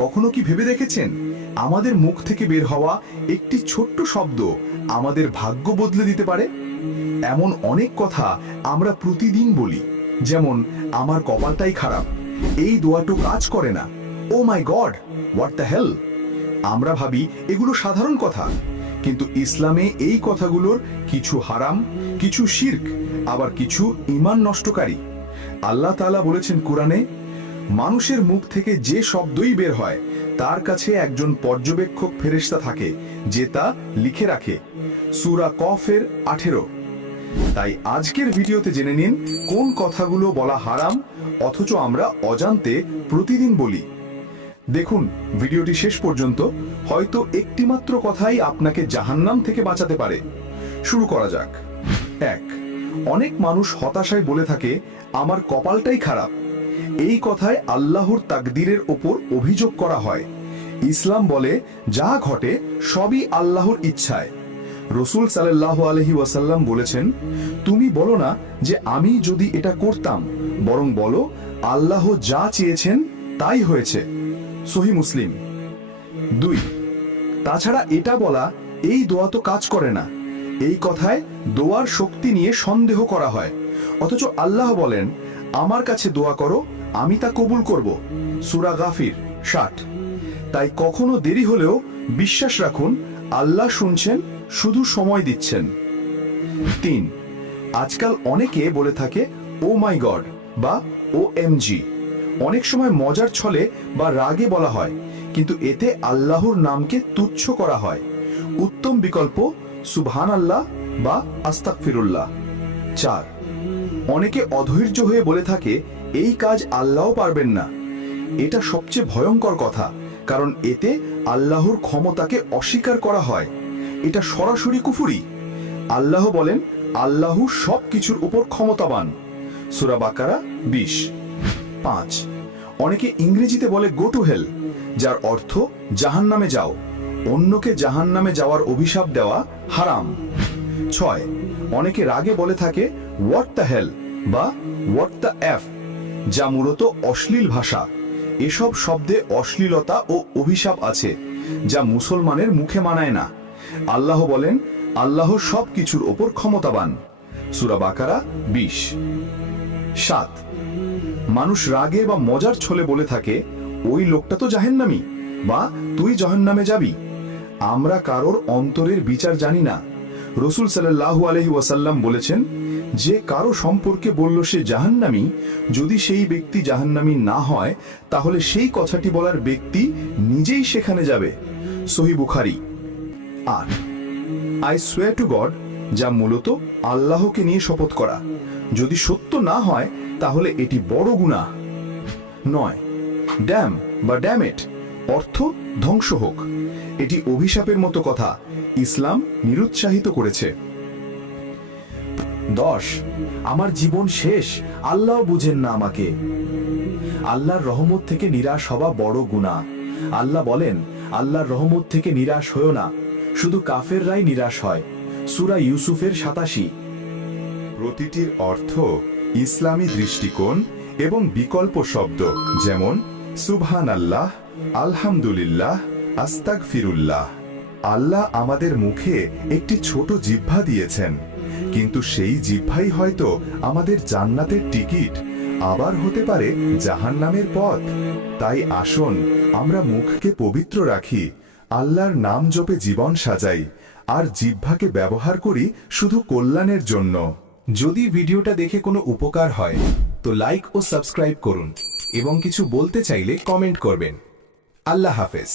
কখনো কি ভেবে দেখেছেন আমাদের মুখ থেকে বের হওয়া একটি ছোট্ট শব্দ আমাদের ভাগ্য বদলে দিতে পারে? এমন অনেক কথা আমরা প্রতিদিন বলি, যেমন আমার কপালটাই খারাপ, এই দোয়াটো কাজ করে না, ও মাই গড, হোয়াট দ্য হেল। আমরা ভাবি এগুলো সাধারণ কথা, কিন্তু ইসলামে এই কথাগুলোর কিছু হারাম, কিছু শিরক, আবার কিছু ঈমান নষ্টকারী। আল্লাহ তাআলা বলেছেন কোরআনে, মানুষের মুখ থেকে যে শব্দই বের হয় তার কাছে একজন পর্যবেক্ষক ফেরেশতা থাকে যে তা লিখে রাখে। সূরা কফের 18। তাই আজকের ভিডিওতে জেনে নিন কোন কথাগুলো বলা হারাম অথচ আমরা অজান্তে প্রতিদিন বলি। দেখুন ভিডিওটি শেষ পর্যন্ত, হয়তো একটিমাত্র কথাই আপনাকে জাহান্নাম থেকে বাঁচাতে পারে। শুরু করা যাক। 1, অনেক মানুষ হতাশায় বলে থাকে আমার কপালটাই খারাপ। এই কথায় আল্লাহর তাকদীরের ওপর অভিযোগ করা হয়। ইসলাম বলে যা ঘটে সবই আল্লাহর ইচ্ছায়। রাসূল সাল্লাল্লাহু আলাইহি ওয়াসাল্লাম বলেছেন, তুমি বলো না যে আমি যদি এটা করতাম, বরং বলো আল্লাহ যা চেয়েছেন তাই হয়েছে। সহিহ মুসলিম। 2, তাছাড়া এটা বলা এই দোয়া তো কাজ করে না, এই কথায় দোয়ার শক্তি নিয়ে সন্দেহ করা হয়। অথচ আল্লাহ বলেন আমার কাছে দোয়া করো, আমি তা কবুল করব। সূরা গাফির 60। তাই কখনো দেরি হলেও বিশ্বাস রাখুন আল্লাহ শুনছেন, শুধু সময় দিচ্ছেন। 3, আজকাল অনেকে বলে থাকে ও মাই গড বা OMG। অনেক সময় মজার ছলে বা রাগে বলা হয়, কিন্তু এতে আল্লাহর নামকে তুচ্ছ করা হয়। উত্তম বিকল্প সুবহানাল্লাহ বা আস্তাগফিরুল্লাহ। 4, অনেকে অধৈর্য হয়ে বলে থাকে এই কাজ আল্লাহও পারবেন না। এটা সবচেয়ে ভয়ঙ্কর কথা, কারণ এতে আল্লাহর ক্ষমতাকে অস্বীকার করা হয়। এটা সরাসরি কুফরি। আল্লাহ বলেন আল্লাহ সব কিছুর উপর ক্ষমতাবান। সূরা বাকারা 20। 5, অনেকে ইংরেজিতে বলে গো টু হেল, যার অর্থ জাহান্নামে যাও। অন্যকে জাহান্নামে যাওয়ার অভিশাপ দেওয়া হারাম। 6, অনেকে রাগে বলে থাকে হোয়াট দ্য হেল বা হোয়াট দ্য এফ, যা মূলত অশ্লীল ভাষা। এসব শব্দে অশ্লীলতা ও অভিশাপ আছে, যা মুসলমানের মুখে মানায় না। আল্লাহ বলেন আল্লাহ সব কিছুর ওপর ক্ষমতাবান। সূরা বাকারা 20। 7, মানুষ রাগে বা মজার ছলে বলে থাকে ওই লোকটা তো জাহান্নামী বা তুই জাহান্নামে যাবি। আমরা কারোর অন্তরের বিচার জানি না। রাসূল সাল্লাল্লাহু আলাইহি ওয়াসাল্লাম বলেছেন, যে কারো সম্পর্কে বলল সে জাহান্নামী, যদি সেই ব্যক্তি জাহান্নামী না হয় তাহলে সেই কথাটি বলার ব্যক্তি নিজেই সেখানে যাবে। সহিহ Bukhari. 8, I swear two god, যা মূলত আল্লাহকে নিয়ে শপথ করা। যদি সত্য না হয় তাহলে এটি বড় গুনাহ। 9, ড্যাম বা ড্যামেট, অর্থ ধ্বংস হোক। এটি অভিশাপের মতো কথা, ইসলাম নিরুৎসাহিত করেছে। 10, আমার জীবন শেষ, আল্লাহ বুঝেন না আমাকে। আল্লাহর রহমত থেকে নিরাশ হওয়া বড় গুনাহ। আল্লাহ বলেন আল্লাহর রহমত থেকে নিরাশ হয়ো না, শুধু কাফেররাই নিরাশ হয়। সূরা ইউসুফের 87। প্রতিটির অর্থ ইসলামী দৃষ্টিকোণ এবং বিকল্প শব্দ, যেমন সুবহানাল্লাহ, আলহামদুলিল্লাহ, আস্তাগফিরুল্লাহ। আল্লাহ আমাদের মুখে একটি ছোট জিহ্বা দিয়েছেন, কিন্তু সেই জিহ্বাই হয়তো আমাদের জান্নাতের টিকিট, আবার হতে পারে জাহান্নামের পথ। তাই আসুন আমরা মুখকে পবিত্র রাখি, আল্লাহর নাম জপে জীবন সাজাই, আর জিহ্বাকে ব্যবহার করি শুধু কল্যাণের জন্য। যদি ভিডিওটা দেখে কোনো উপকার হয় তো লাইক ও সাবস্ক্রাইব করুন এবং কিছু বলতে চাইলে কমেন্ট করবেন। আল্লাহ হাফেজ।